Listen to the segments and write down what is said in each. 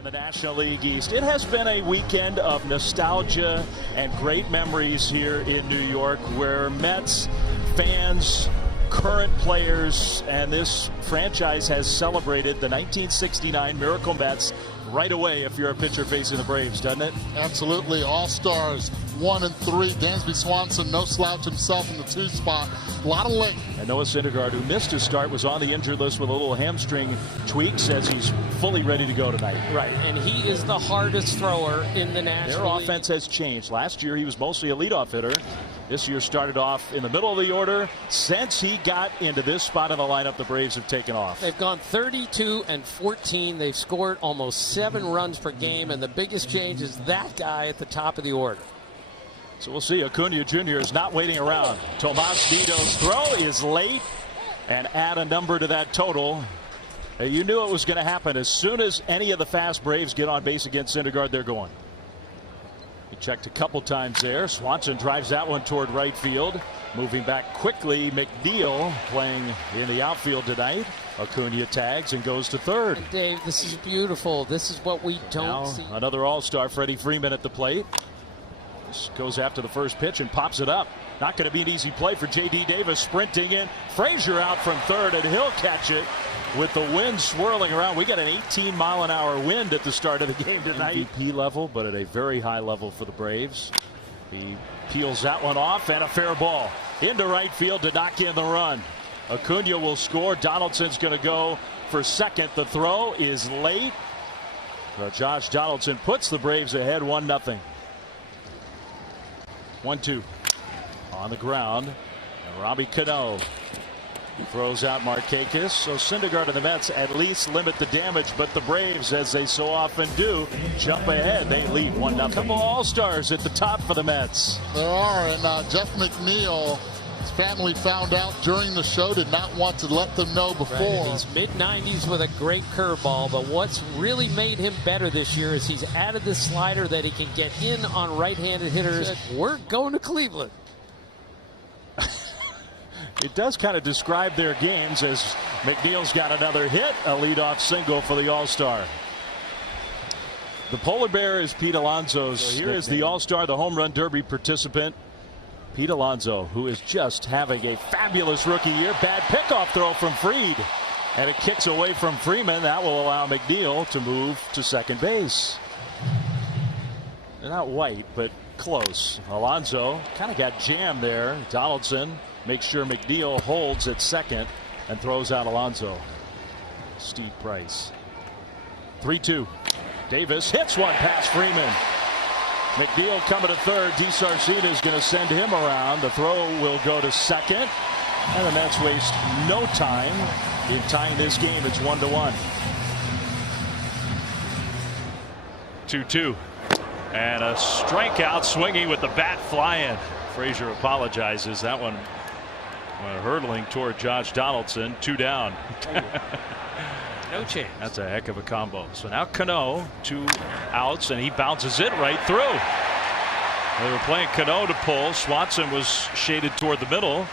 In the National League East, it has been a weekend of nostalgia and great memories here in New York, where Mets fans, current players, and this franchise has celebrated the 1969 Miracle Mets right away if you're a pitcher facing the Braves, doesn't it? Absolutely. All-Stars 1 and 3. Dansby Swanson, no slouch himself in the 2 spot. A lot of length. And Noah Syndergaard, who missed his start, was on the injured list with a little hamstring tweak, says he's fully ready to go tonight. Right, and he is the hardest thrower in the National Their League. offense has changed. Last year he was mostly a leadoff hitter. This year started off in the middle of the order. Since he got into this spot in the lineup, the Braves have taken off. They've gone 32 and 14. They've scored almost 7 runs per game, and the biggest change is that guy at the top of the order. So we'll see. Acuna Jr. is not waiting around. Tomas Nido's throw is late, and add a number to that total. You knew it was going to happen. As soon as any of the fast Braves get on base against Syndergaard, they're going. He checked a couple times there. Swanson drives that one toward right field. Moving back quickly, McNeil playing in the outfield tonight. Acuna tags and goes to third. And Dave, this is beautiful. This is what we don't now, see. Another All-Star, Freddie Freeman at the plate. This goes after the first pitch and pops it up. Not going to be an easy play for J.D. Davis, sprinting in. Frazier out from third, and he'll catch it with the wind swirling around. We got an 18-mile-an-hour wind at the start of the game tonight. MVP level, but at a very high level for the Braves. He peels that one off, and a fair ball into right field to knock in the run. Acuna will score. Donaldson's going to go for second. The throw is late. But Josh Donaldson puts the Braves ahead 1-0. 1-2 on the ground, and Robbie Cano throws out Markakis. So Syndergaard and the Mets at least limit the damage, but the Braves, as they so often do, jump ahead. They lead 1-0. Couple All-Stars at the top for the Mets. There are, and Jeff McNeil, his family found out during the show, did not want to let them know before. Right. He's mid-90s with a great curveball, but what's really made him better this year is he's added this slider that he can get in on right-handed hitters. We're going to Cleveland. It does kind of describe their games, as McNeil's got another hit, a leadoff single for the All-Star. The polar bear is Pete Alonso's. So here is the All-Star, the home run derby participant, Pete Alonso, who is just having a fabulous rookie year. Bad pickoff throw from Fried, and it kicks away from Freeman. That will allow McNeil to move to second base. They're not white, but close. Alonso kind of got jammed there. Donaldson makes sure McNeil holds at second and throws out Alonso. Steve Price. 3-2. Davis hits one past Freeman. McNeil coming to third. DiSarcina is going to send him around. The throw will go to second, and the Mets waste no time in tying this game. It's 1-1. 2-2, and a strikeout, swinging with the bat flying. Frazier apologizes. That one went hurtling toward Josh Donaldson. 2 down. No chance. That's a heck of a combo. So now Cano, 2 outs, and he bounces it right through. They were playing Cano to pull. Swanson was shaded toward the middle.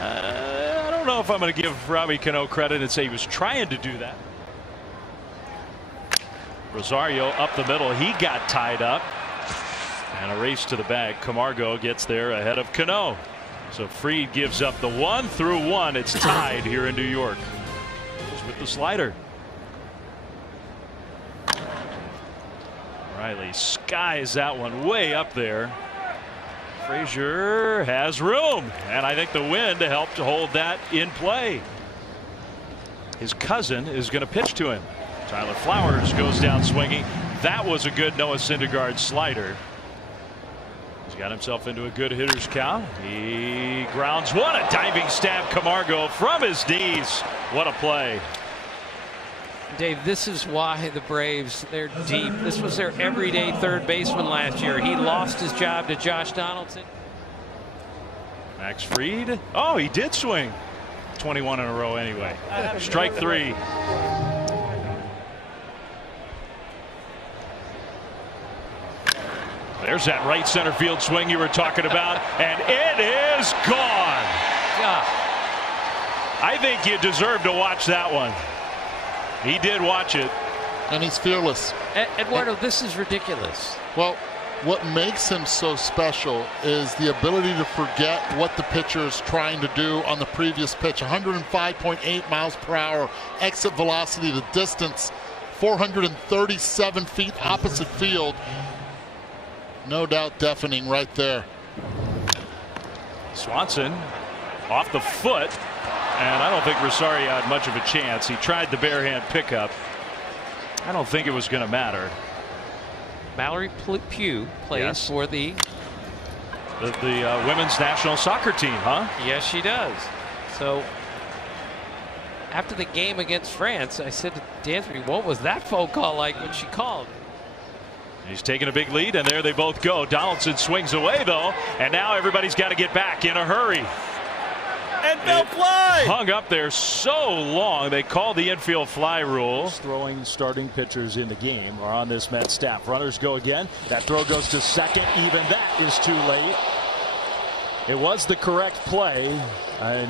I don't know if I'm going to give Robbie Cano credit and say he was trying to do that. Rosario up the middle. He got tied up. And a race to the bag. Camargo gets there ahead of Cano. So Fried gives up the 1-1. It's tied here in New York. With the slider. Riley skies that one way up there. Frazier has room, and I think the wind helped to hold that in play. His cousin is going to pitch to him. Tyler Flowers goes down swinging. That was a good Noah Syndergaard slider. He's got himself into a good hitter's count. He grounds one. A diving stab, Camargo from his knees. What a play. Dave, this is why the Braves, they're deep. This was their everyday third baseman last year. He lost his job to Josh Donaldson. Max Fried. Oh, he did swing. 21 in a row anyway. Strike 3. There's that right center field swing you were talking about, and it is gone. Yeah. I think you deserve to watch that one. He did watch it. And he's fearless. Eduardo, this is ridiculous. Well, what makes him so special is the ability to forget what the pitcher is trying to do on the previous pitch. 105.8 miles per hour exit velocity, the distance 437 feet opposite field. No doubt deafening right there. Swanson off the foot, and I don't think Rosario had much of a chance. He tried the bare hand pickup. I don't think it was going to matter. Mallory Pugh plays for the women's national soccer team, huh? Yes, she does. So after the game against France, I said to Dansby, what was that phone call like when she called? He's taking a big lead, and there they both go. Donaldson swings away, though, and now everybody's got to get back in a hurry. And they'll fly. Hung up there so long, they called the infield fly rule. Throwing starting pitchers in the game are on this Met staff. Runners go again. That throw goes to second. Even that is too late. It was the correct play.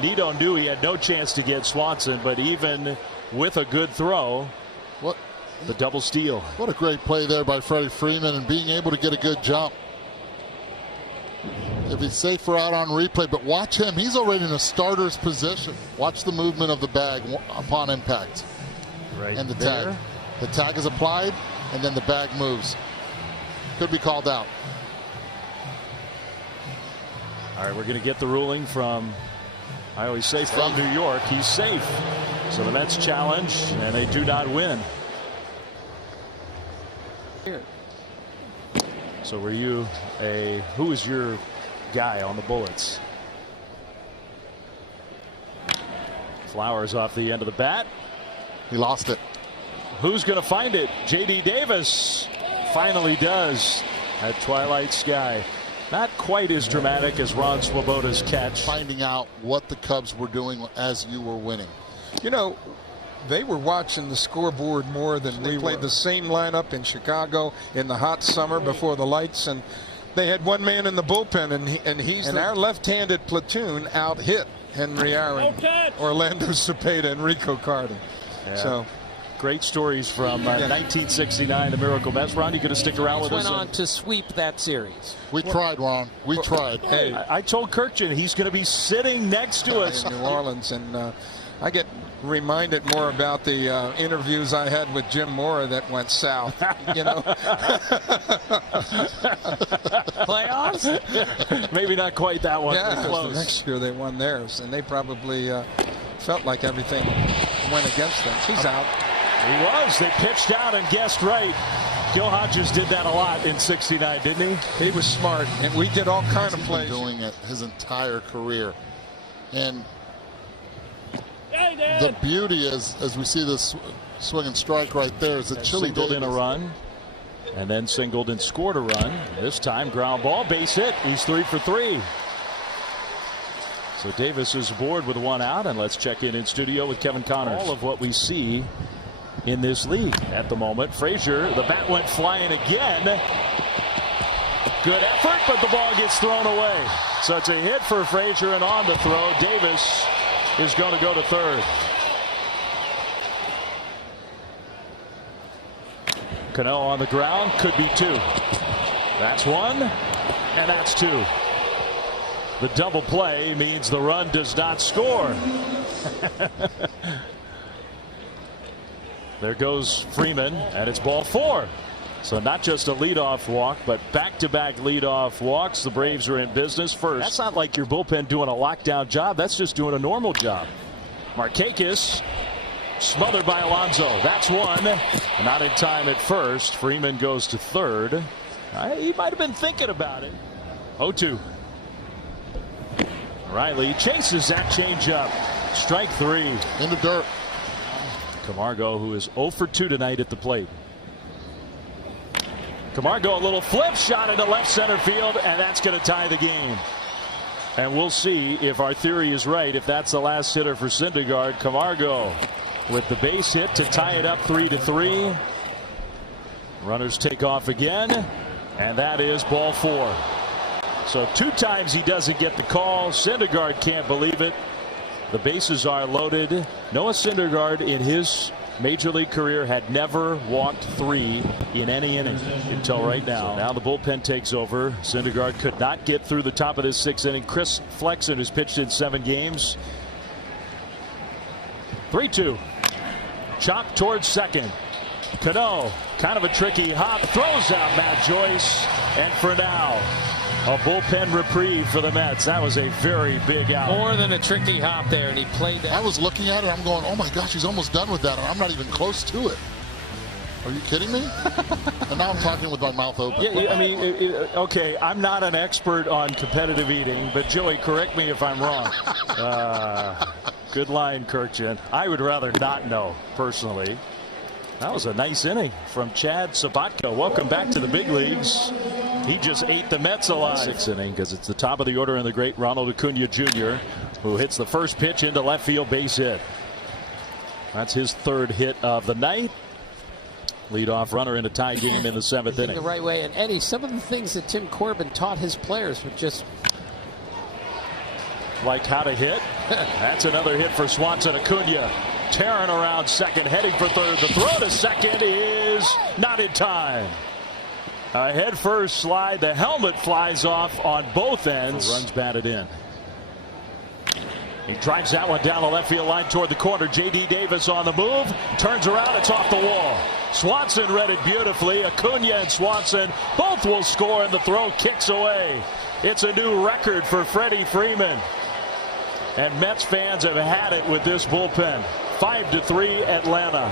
Nito knew he had no chance to get Swanson, but even with a good throw, the double steal. What a great play there by Freddie Freeman, and being able to get a good jump. If he's safer out on replay, but watch him. He's already in a starter's position. Watch the movement of the bag upon impact. Right. And the there. tag. The tag is applied, and then the bag moves. Could be called out. All right, we're going to get the ruling from, I always say from New York. He's safe. So the Mets challenge, and they do not win. So were you who is your guy on the Bullets? Flowers off the end of the bat. He lost it. Who's going to find it? J.D. Davis finally does at Twilight Sky. Not quite as dramatic as Ron Swoboda's catch. Finding out what the Cubs were doing as you were winning. You know, they were watching the scoreboard more than we played the same lineup in Chicago in the hot summer before the lights, and they had one man in the bullpen, and our left-handed platoon out-hit Henry Aaron, Orlando Cepeda, and Rico Carter. Yeah. So great stories from 1969, the Miracle Mets. Ron, you going to stick around with us? Went on to sweep that series. We tried, Ron. We tried. Hey, I told Kirkjian he's going to be sitting next to us in New Orleans, and I get reminded more about the interviews I had with Jim Mora that went south. You know, playoffs. Maybe not quite that one. Yeah, Close. the next year they won theirs, and they probably felt like everything went against them. He's out. He was. They pitched out and guessed right. Gil Hodges did that a lot in '69, didn't he? He was smart, and we did all kind of He's plays. been doing it his entire career, and the beauty is, as we see this swing and strike right there, is that Chili singled in a run, and then singled and scored a run. This time ground ball, base hit. He's 3 for 3. So Davis is aboard with one out, and let's check in studio with Kevin Connors. All of what we see in this league at the moment. Frazier, the bat went flying again. Good effort, but the ball gets thrown away. So it's a hit for Frazier, and on the throw, Davis is going to go to third. Cano on the ground, could be 2. That's 1, and that's 2. The double play means the run does not score. There goes Freeman, and it's ball 4. So not just a leadoff walk, but back-to-back leadoff walks. The Braves are in business first. That's not like your bullpen doing a lockdown job. That's just doing a normal job. Markakis smothered by Alonso. That's 1. Not in time at first. Freeman goes to third. He might have been thinking about it. 0-2. Riley chases that changeup. Strike 3. In the dirt. Camargo, who is 0 for 2 tonight at the plate. Camargo, a little flip shot into left center field, and that's going to tie the game. And we'll see if our theory is right, if that's the last hitter for Syndergaard. Camargo with the base hit to tie it up 3-3. Runners take off again, and that is ball 4. So 2 times he doesn't get the call. Syndergaard can't believe it. The bases are loaded. Noah Syndergaard in his Major League career had never walked 3 in any inning until right now. So now the bullpen takes over. Syndergaard could not get through the top of this 6th inning. Chris Flexen, who's pitched in 7 games. 3-2. Chop towards second. Cano, kind of a tricky hop, throws out Matt Joyce, and for now, a bullpen reprieve for the Mets. That was a very big out. More than a tricky hop there, and he played that. I was looking at it, I'm going, oh my gosh, he's almost done with that, and I'm not even close to it. Are you kidding me? And now I'm talking with my mouth open. Yeah, I mean, okay, I'm not an expert on competitive eating, but Joey, correct me if I'm wrong. Good line, Kirkjian. I would rather not know, personally. That was a nice inning from Chad Sabatka. Welcome back to the big leagues. He just ate the Mets alive. 6th inning, because it's the top of the order, and the great Ronald Acuna Jr., who hits the first pitch into left field, base hit. That's his 3rd hit of the night. Leadoff runner in a tie game in the 7th inning. The right way, and Eddie, some of the things that Tim Corbin taught his players were just like how to hit. That's another hit for Swanson. Acuna tearing around second, heading for third. The throw to second is not in time. A head first slide. The helmet flies off on both ends. Runs batted in. He drives that one down the left field line toward the corner. J.D. Davis on the move. Turns around. It's off the wall. Swanson read it beautifully. Acuna and Swanson both will score, and the throw kicks away. It's a new record for Freddie Freeman. And Mets fans have had it with this bullpen. 5-3 Atlanta.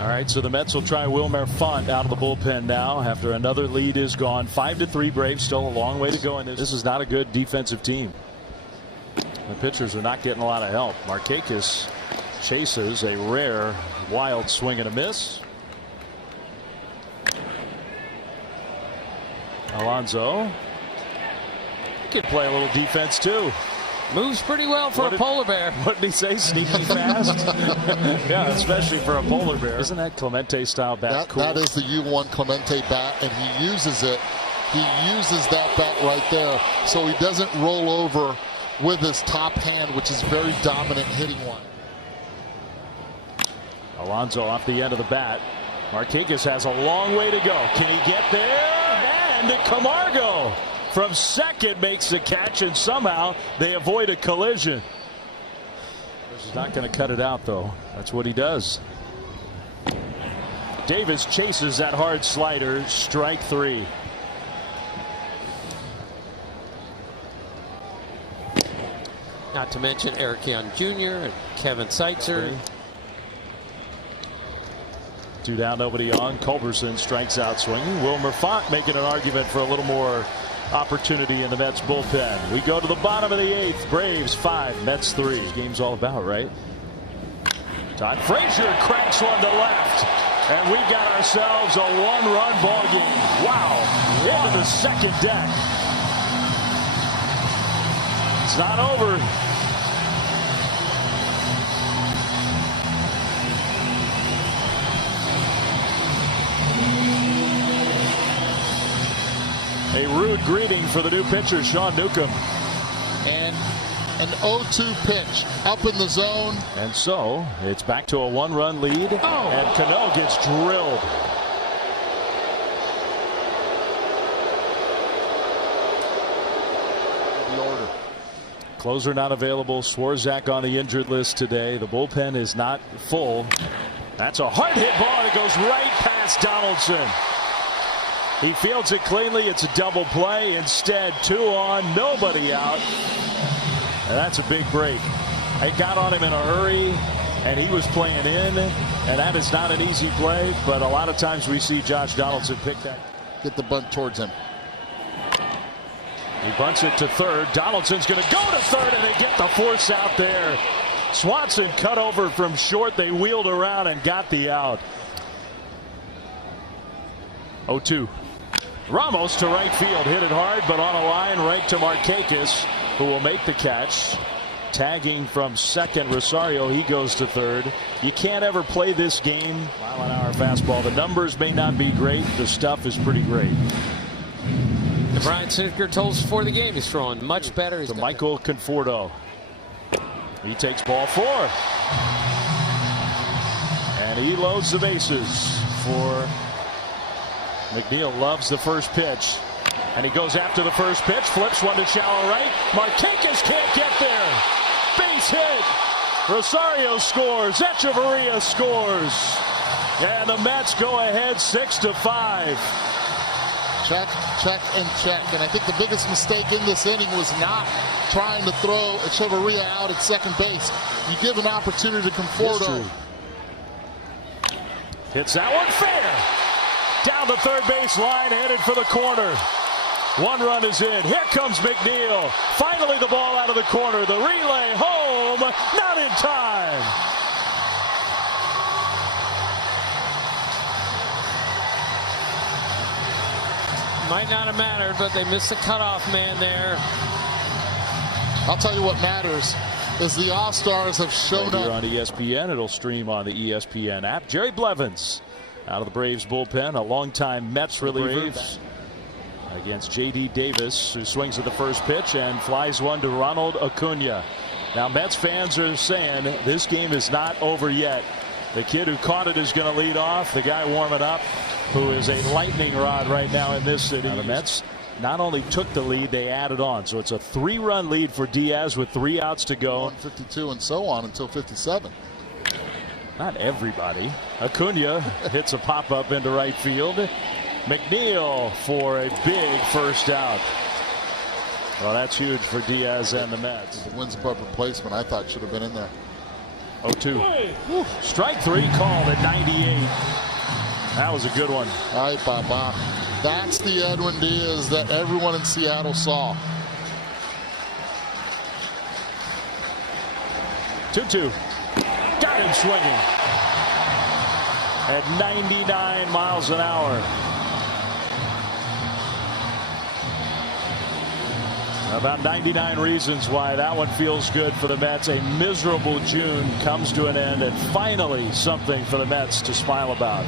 All right, so the Mets will try Wilmer Font out of the bullpen now after another lead is gone. 5-3 Braves. Still a long way to go in this. This is not a good defensive team. The pitchers are not getting a lot of help. Markakis chases a rare wild swing and a miss. Alonso can play a little defense too. moves pretty well for a polar bear. What did he say? Sneaky fast? Yeah, especially for a polar bear. Isn't that Clemente style bat cool? That is the U1 Clemente bat, and he uses it. He uses that bat right there, so he doesn't roll over with his top hand, which is very dominant hitting one. Alonso off the end of the bat. Markakis has a long way to go. Can he get there? And Camargo from second makes the catch, and somehow they avoid a collision. He's not going to cut it out, though. That's what he does. Davis chases that hard slider. Strike three. Not to mention Eric Young Jr. and Kevin Seitzer. Two down, nobody on. Culberson strikes out swinging. Wilmer Font making an argument for a little more opportunity in the Mets bullpen. We go to the bottom of the eighth. Braves 5, Mets 3. This game's all about, right? Todd Frazier cranks one to left, and we've got ourselves a one-run ball game. Wow! Into the second deck. It's not over. A rude greeting for the new pitcher, Sean Newcomb. And an 0-2 pitch up in the zone. And so it's back to a one-run lead. And Cano gets drilled. The order. Closer not available. Swarzak on the injured list today. The bullpen is not full. That's a hard hit ball. It goes right past Donaldson. He fields it cleanly. It's a double play. Instead, 2 on, nobody out. And that's a big break. It got on him in a hurry, and he was playing in. And that is not an easy play, but a lot of times we see Josh Donaldson pick that. Get the bunt towards him. He bunts it to third. Donaldson's going to go to third, and they get the force out there. Swanson cut over from short. They wheeled around and got the out. 0-2. Ramos to right field, hit it hard, but on a line right to Markakis, who will make the catch. Tagging from second, Rosario, he goes to third. You can't ever play this game mile-an-hour fastball. The numbers may not be great. The stuff is pretty great. And Brian Snitker told us before the game he's throwing much better. To Michael Conforto. He takes ball 4. And he loads the bases for McNeil. Loves the first pitch. And he goes after the first pitch, flips one to shallow right. Marquez can't get there. Base hit. Rosario scores. Echeverria scores. And the Mets go ahead 6-5. Check, check, and check. And I think the biggest mistake in this inning was not trying to throw Echeverria out at second base. You give an opportunity to Conforto. Hits that one fair. Down the third base line, headed for the corner. One run is in. Here comes McNeil. Finally the ball out of the corner. The relay home. Not in time. Might not have mattered, but they missed the cutoff man there. I'll tell you what matters is the All-Stars have shown up. On ESPN, it'll stream on the ESPN app. Jerry Blevins out of the Braves bullpen, a longtime Mets reliever against J.D. Davis, who swings at the first pitch and flies one to Ronald Acuna. Now Mets fans are saying this game is not over yet. The kid who caught it is going to lead off. The guy warming up, who is a lightning rod right now in this city. Now the Mets not only took the lead, they added on. So it's a 3-run lead for Diaz with 3 outs to go. 152 and so on until 57. Not everybody. Acuna hits a pop-up into right field. McNeil for a big first out. Well, that's huge for Diaz and the Mets. The wins above replacement, I thought, should have been in there. 0-2. Strike 3 called at 98. That was a good one. All right, Bob. That's the Edwin Diaz that everyone in Seattle saw. 2-2. Got him swinging at 99 miles an hour. About 99 reasons why that one feels good for the Mets. A miserable June comes to an end, and finally something for the Mets to smile about.